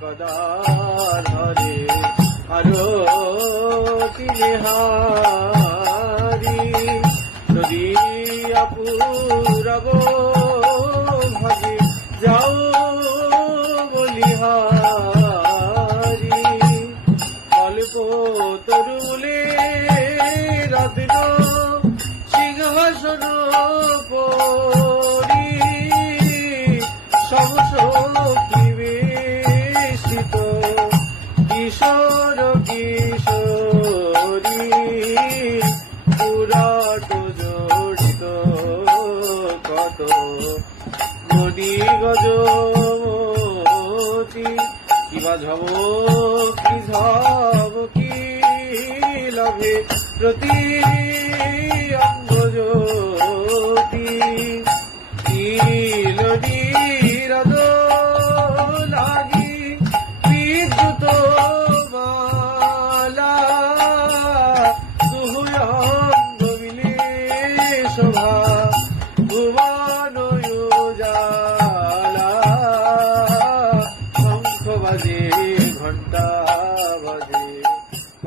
গদাধরে আরও তিনিহারি যদি আপুরব ভাগে যাও বলিহারি অল্প তরুলে রত্ন সিংহাসন পরি। সমসখী গজমতি কিবা ঝব কি ঝব কি লভে? প্রতি অঙ্গজ্যোতি নীলনি রদ